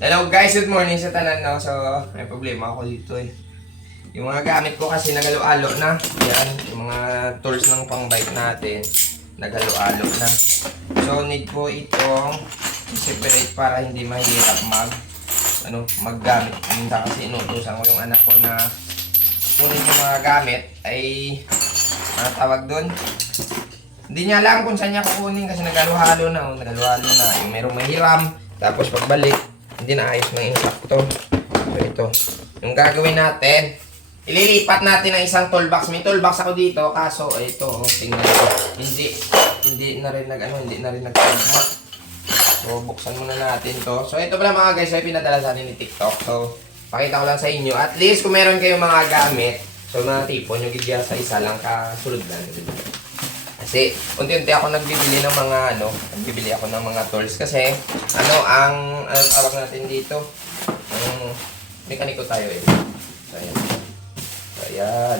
Hello guys, good morning sa tanan no. So, may problema ako dito eh. Yung mga gamit ko kasi nagalo-alo na. Yan, yung mga tools ng pang-bike natin, nagalo-alo na. So, need ko itong separate para hindi mahirap mag ano, maggamit. Minta kasi inutusan ko yung anak ko na kunin yung mga gamit ay ano tawag doon? Hindi niya alam kung saan niya kukunin kasi nagalo-halo na. Oh, nagalo-halo na. Yung merong mahiram. Tapos pagbalik, hindi na ayos ng insakto. So ito. Yung gagawin natin, ililipat natin ang isang toolbox. May toolbox ako dito, kaso eh, ito, oh, tingnan ko. Hindi, hindi na rin nag, ano, hindi na rin nag So, buksan muna natin to. So, ito pala mga guys, ay pinadala sa atin ni TikTok. So, pakita ko lang sa inyo. At least, kung meron kayong mga gamit, so, mga tipo, nyo gigya sa isa lang kasulod lang. Kasi, unti-unti ako nagbibili ng mga, ano, nagbibili ako ng mga tools. Kasi, ano, ang, ano tawag natin dito? Ang, mekaniko tayo eh. So, ayan. So, ayan.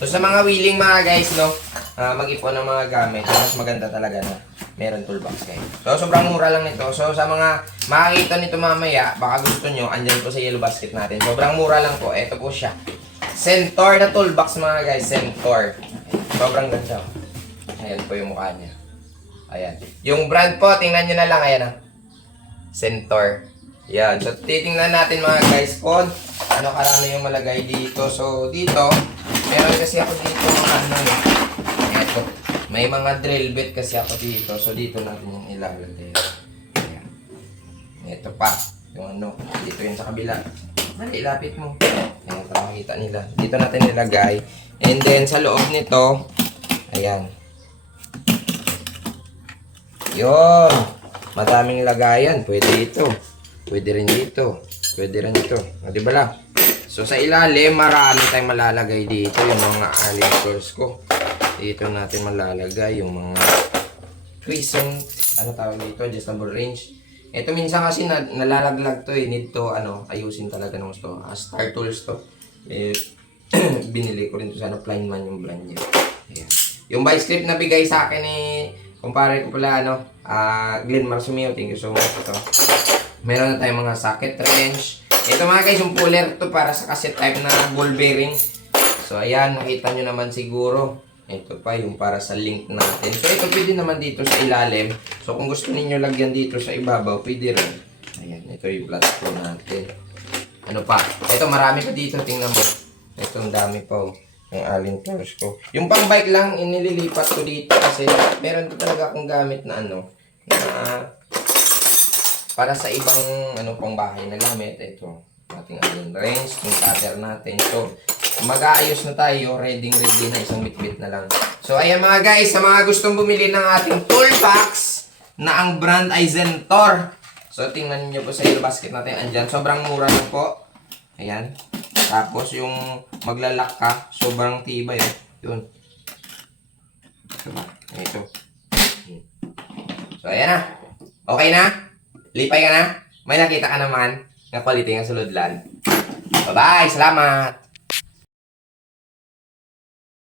So, sa mga willing mga guys, no, ah, mag-ipon ng mga gamit, mas maganda talaga na meron toolbox kayo. So, sobrang mura lang nito. So, sa mga makakita nito mamaya, baka gusto nyo, andyan po sa yellow basket natin. Sobrang mura lang po. Ito po siya. Centaur na toolbox mga guys. Centaur. Sobrang ganda. Ayan po yung mukha niya. Ayan. Yung brand po, tingnan nyo na lang. Ayan ah. Centaur. Yan. So, titingnan natin mga guys kung ano karami yung malagay dito. So, dito, meron kasi ako dito ano eh. Eto. May mga drill bit kasi ako dito. So, dito natin yung ilalagay. Ayan. Ito pa. Yung ano. Dito yun sa kabila. Dali, lapit mo. Ayan, para makita nila. Dito natin nilagay. And then, sa loob nito, ayan. Yun. Madaming lagayan. Pwede ito. Pwede rin dito. Pwede rin dito. O, di ba la? So, sa ilalim, marami tayong malalagay dito. Yung mga alien tools ko. Dito natin malalagay yung mga crescent, ano tawag dito, adjustable range. Ito minsan kasi na, nalalaglag to eh. Need to, ano, ayusin talaga ng gusto. Ah, star tools to. Eh, binili ko rin to sana plain man yung brand niya. Ayan. Yung vice grip na bigay sa akin ni kumpare ko pala ano, ah Glenn Marsumio, thank you so much ito. Meron na tayong mga socket wrench. Ito mga guys, yung puller to para sa cassette type na ball bearing. So ayan, nakita nyo naman siguro. Ito pa yung para sa link natin. So ito pwede naman dito sa ilalim. So kung gusto niyo lagyan dito sa ibabaw, pwede rin. Ayan, ito yung platform natin. Ano pa? Ito marami pa dito, tingnan mo. Ito ang dami pa oh. Yung allen tools ko. Yung pang bike lang, inililipat ko dito kasi meron ko talaga akong gamit na ano, na para sa ibang ano pang bahay na gamit. Ito, ating allen wrench, yung cutter natin. So, mag-aayos na tayo, ready ready na isang bitbit na lang. So, ayan mga guys, sa mga gustong bumili ng ating toolbox na ang brand ay Zentor. So, tingnan niyo po sa basket natin. Andyan, sobrang mura lang po. Ayan. Tapos, yung maglalak ka, sobrang tibay. Oh. Yun. Ito. So, ayan na. Okay na? Lipay ka na? May nakita ka naman na quality ng sulodlan. Bye-bye! Salamat!